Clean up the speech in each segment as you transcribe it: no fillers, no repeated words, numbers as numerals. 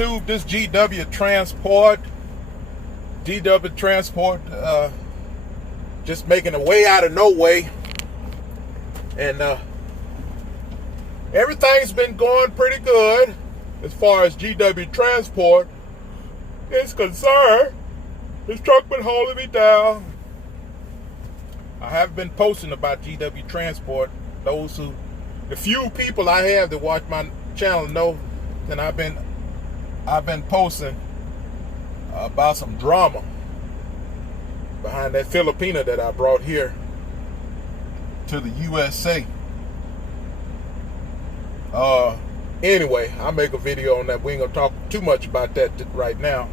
YouTube, this GW Transport, just making a way out of no way. And everything's been going pretty good as far as GW Transport is concerned. This truck been holding me down. I have been posting about GW Transport. The few people I have that watch my channel know that I've been posting about some drama behind that Filipina that I brought here to the USA. Anyway, I'll make a video on that. We ain't gonna talk too much about that right now.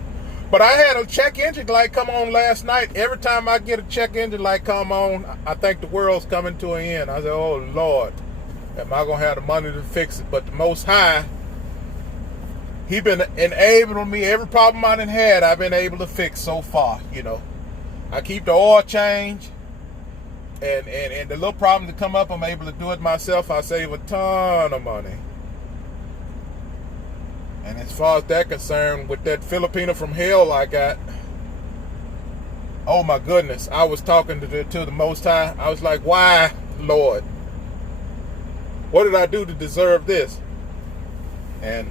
But I had a check engine light come on last night. Every time I get a check engine light come on, I think the world's coming to an end. I said, oh Lord, am I gonna have the money to fix it? But the Most High, He been enabling me. Every problem I done had, I've been able to fix so far. You know, I keep the oil change, and the little problems that come up, I'm able to do it myself. I save a ton of money. And as far as that concerned, with that Filipina from hell I got, oh my goodness, I was talking to the Most High. I was like, why, Lord? What did I do to deserve this? And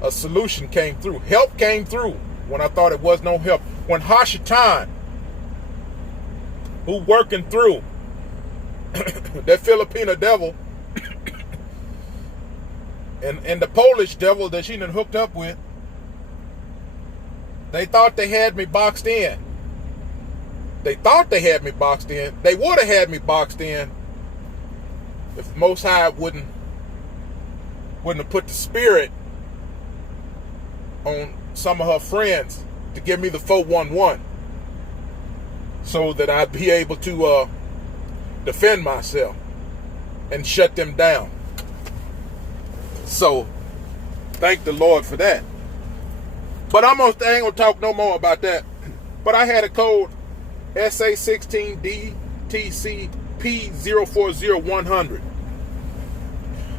a solution came through. Help came through when I thought it was no help. When Hashatan, who working through that Filipina devil, and the Polish devil that she done hooked up with, they thought they had me boxed in. They thought they had me boxed in. They would have had me boxed in if Most High wouldn't have put the spirit on some of her friends to give me the 411 so that I'd be able to defend myself and shut them down. So, thank the Lord for that. But I ain't gonna talk no more about that. But I had a code SA16DTCP040100.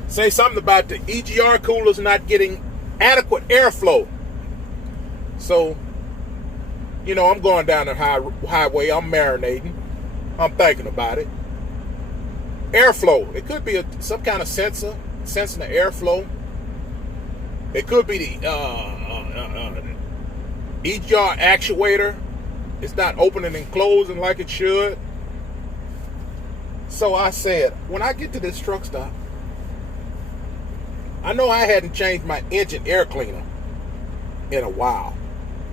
Say something about the EGR coolers not getting adequate airflow. So, you know, I'm going down the highway. I'm marinating. I'm thinking about it. Airflow. It could be some kind of sensor sensing the airflow. It could be the EGR actuator. It's not opening and closing like it should. So I said, when I get to this truck stop, I know I hadn't changed my engine air cleaner in a while.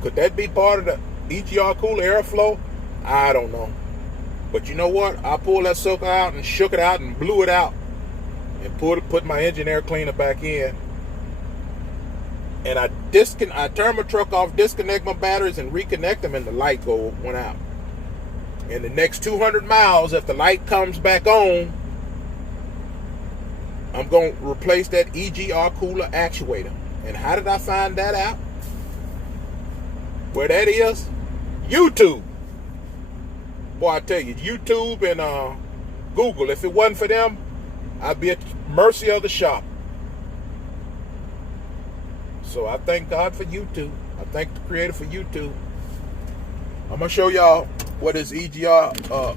Could that be part of the EGR cooler airflow? I don't know. But you know what? I pulled that sucker out and shook it out and blew it out and put my engine air cleaner back in. And I turned my truck off, disconnect my batteries, and reconnect them, and the light went out. In the next 200 miles, if the light comes back on, I'm going to replace that EGR cooler actuator. And how did I find that out? Where that is? YouTube. Boy, I tell you, YouTube and Google, if it wasn't for them, I'd be at the mercy of the shop. So I thank God for YouTube. I thank the Creator for YouTube. I'm going to show y'all what this EGR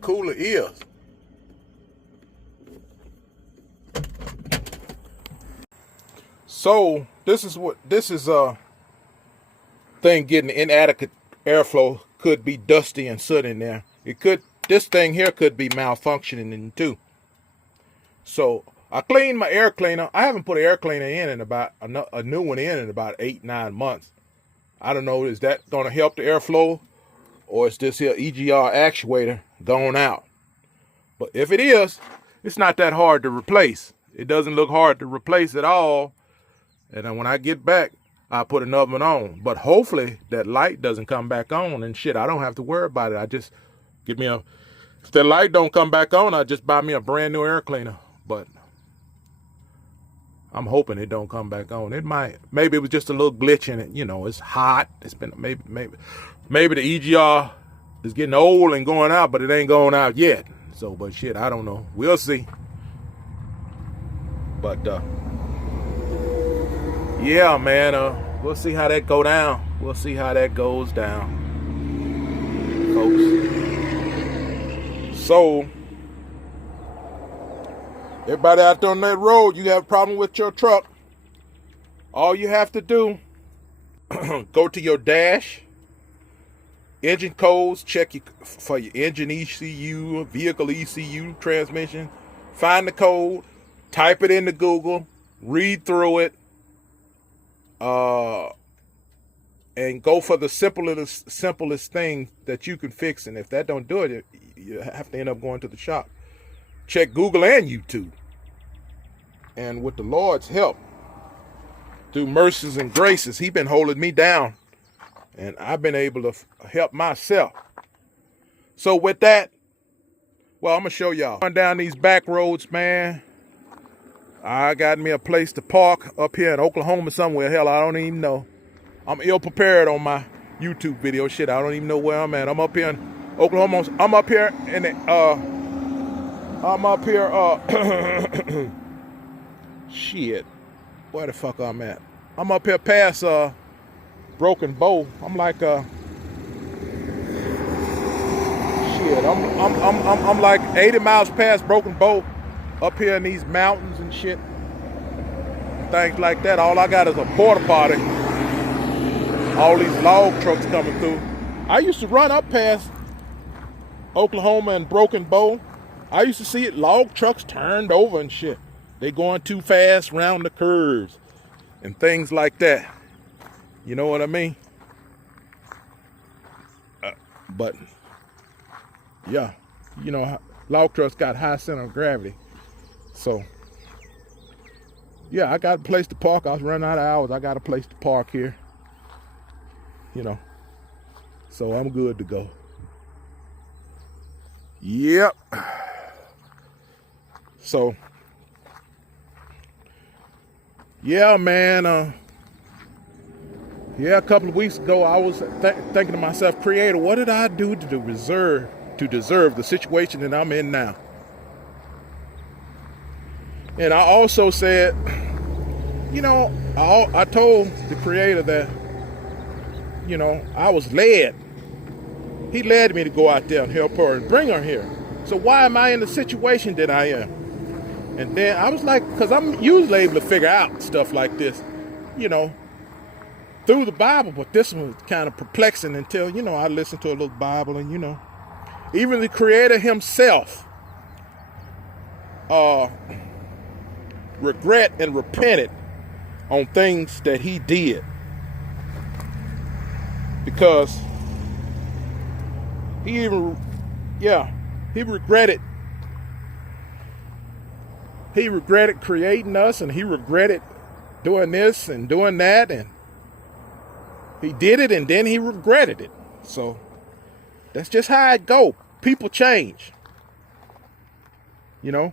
cooler is. So this is thing getting inadequate airflow. Could be dusty and soot in there. This thing here could be malfunctioning too. So I cleaned my air cleaner. I haven't put an air cleaner in about a new one in about 8-9 months. I don't know, is that going to help the airflow, or is this here EGR actuator going out? But if it is, it's not that hard to replace. It doesn't look hard to replace at all. And then when I get back, I'll put another one on. But hopefully that light doesn't come back on, and shit, I don't have to worry about it. I just if the light don't come back on, I'll just buy me a brand new air cleaner. But I'm hoping it don't come back on. It might. Maybe it was just a little glitch in it. You know, it's hot. It's been maybe the EGR is getting old and going out, but it ain't going out yet. So, but shit, I don't know. We'll see. But Yeah, man. We'll see how that go down. We'll see how that goes down, folks. So, everybody out there on that road, you have a problem with your truck. All you have to do, go to your dash, engine codes, check for your engine ECU, vehicle ECU, transmission. Find the code, type it into Google, read through it, and go for the simplest thing that you can fix. And if that don't do it, you have to end up going to the shop. Check Google and YouTube. And with the Lord's help, through mercies and graces, He's been holding me down. And I've been able to help myself. So with that, well, I'm going to show y'all. Going down these back roads, man. I got me a place to park up here in Oklahoma somewhere. Hell, I don't even know. I'm ill prepared on my YouTube video. Shit, I don't even know where I'm at. I'm up here in Oklahoma. I'm up here in the, shit. Where the fuck I'm at? I'm up here past, Broken Bow. I'm like, shit, I'm like 80 miles past Broken Bow up here in these mountains and shit. Things like that. All I got is a porta potty. All these log trucks coming through. I used to run up past Oklahoma and Broken Bow. I used to see it, log trucks turned over and shit. They going too fast round the curves and things like that. You know what I mean? But yeah, you know, log trucks got high center of gravity. So yeah, I got a place to park. I was running out of hours. I got a place to park here. You know, so I'm good to go. Yep. So yeah, man. Yeah, a couple of weeks ago, I was thinking to myself, Creator, what did I do to deserve the situation that I'm in now? And I also said, you know, I told the Creator that, you know, I was led. He led me to go out there and help her and bring her here. So why am I in the situation that I am? And then I was like, because I'm usually able to figure out stuff like this, you know, through the Bible, but this one was kind of perplexing until, you know, I listened to a little Bible and, you know, even the Creator himself regret and repented on things that he did, because he regretted creating us, and he regretted doing this and doing that, and he did it and then he regretted it. So that's just how it go. People change, you know.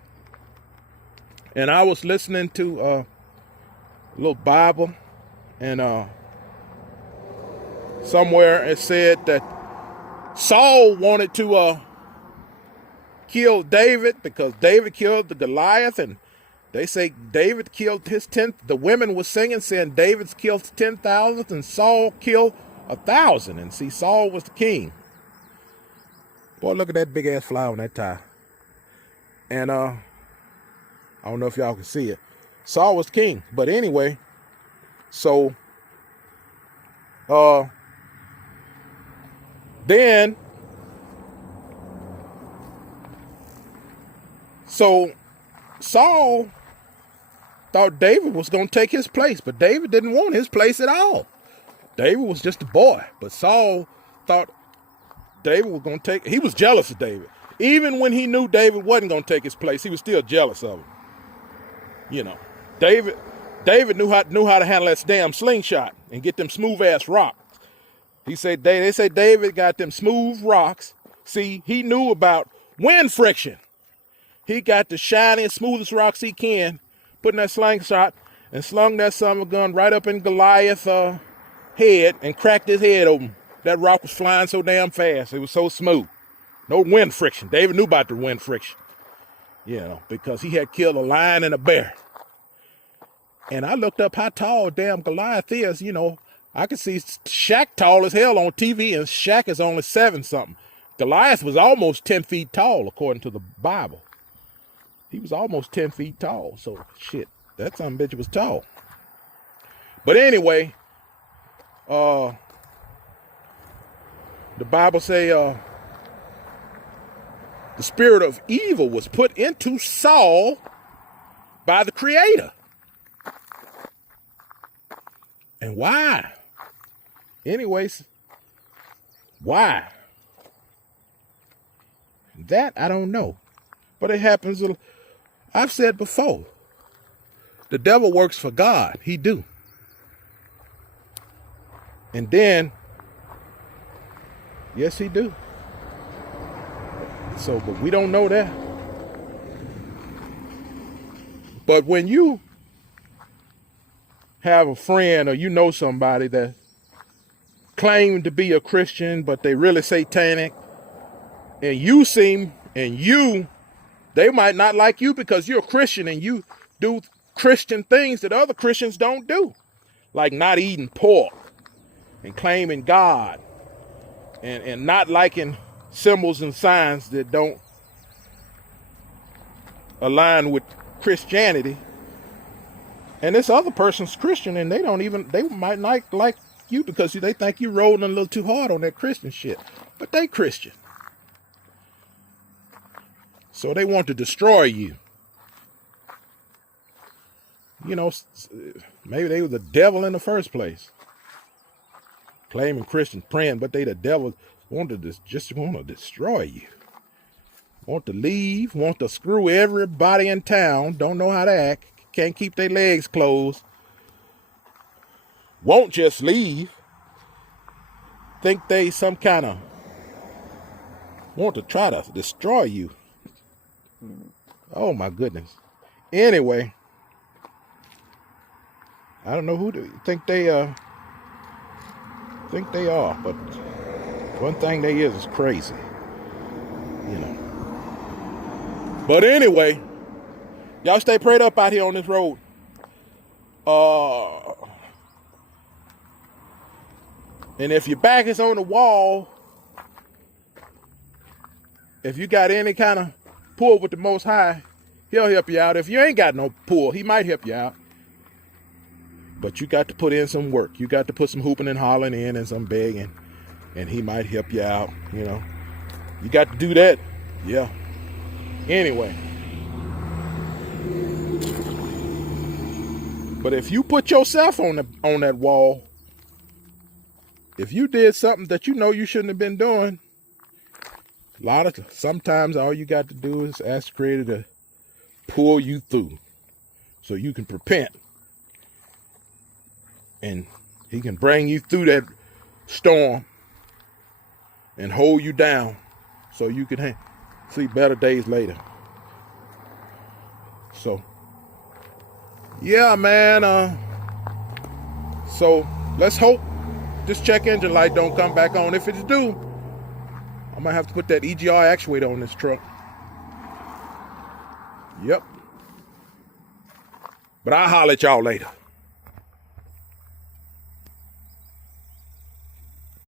And I was listening to a little Bible, and somewhere it said that Saul wanted to kill David because David killed the Goliath, and they say David killed his 10th. The women were singing, saying David's killed 10,000 and Saul killed 1,000. And see, Saul was the king. Boy, look at that big ass fly on that tie. And I don't know if y'all can see it. Saul was king. But anyway, so then Saul thought David was going to take his place, but David didn't want his place at all. David was just a boy, but Saul thought David was going to take, he was jealous of David. Even when he knew David wasn't going to take his place, he was still jealous of him. You know, David knew how to handle that damn slingshot and get them smooth ass rocks. They say David got them smooth rocks. See, he knew about wind friction. He got the shiniest, smoothest rocks he can, put in that slingshot, and slung that son of a gun right up in Goliath's head and cracked his head open. That rock was flying so damn fast. It was so smooth. No wind friction. David knew about the wind friction. You know, because he had killed a lion and a bear. And I looked up how tall damn Goliath is. You know, I could see Shaq tall as hell on TV, and Shaq is only 7-something. Goliath was almost 10 feet tall, according to the Bible. He was almost 10 feet tall. So, shit, that son bitch was tall. But anyway, the Bible say the spirit of evil was put into Saul by the Creator. And why? Anyways, why? That I don't know. But it happens. I've said before, the devil works for God. He do. And then, yes, he do. So, but we don't know that. But when you have a friend or you know somebody that claim to be a Christian, but they really satanic, and they might not like you because you're a Christian and you do Christian things that other Christians don't do, like not eating pork and claiming God and not liking symbols and signs that don't align with Christianity. And this other person's Christian and they might not like you because they think you're rolling a little too hard on that Christian shit. But they Christian. So they want to destroy you. You know, maybe they were the devil in the first place. Claiming Christian, praying, but they the devil want to destroy you. Want to leave, want to screw everybody in town, don't know how to act, can't keep their legs closed. Won't just leave. Think they some kind of want to try to destroy you. Oh my goodness. Anyway, I don't know who they think they are, but one thing they is crazy, you know. But anyway, y'all stay prayed up out here on this road. And if your back is on the wall, if you got any kind of pull with the Most High, he'll help you out. If you ain't got no pull, he might help you out. But you got to put in some work. You got to put some hooping and hollering in and some begging, and he might help you out, you know. You got to do that. Yeah. Anyway. But if you put yourself on that wall, if you did something that you know you shouldn't have been doing, sometimes all you got to do is ask the Creator to pull you through so you can repent. And he can bring you through that storm and hold you down so you can see better days later. So, yeah, man. So let's hope this check engine light don't come back on. If it do, I might have to put that EGR actuator on this truck. Yep. But I'll holler at y'all later.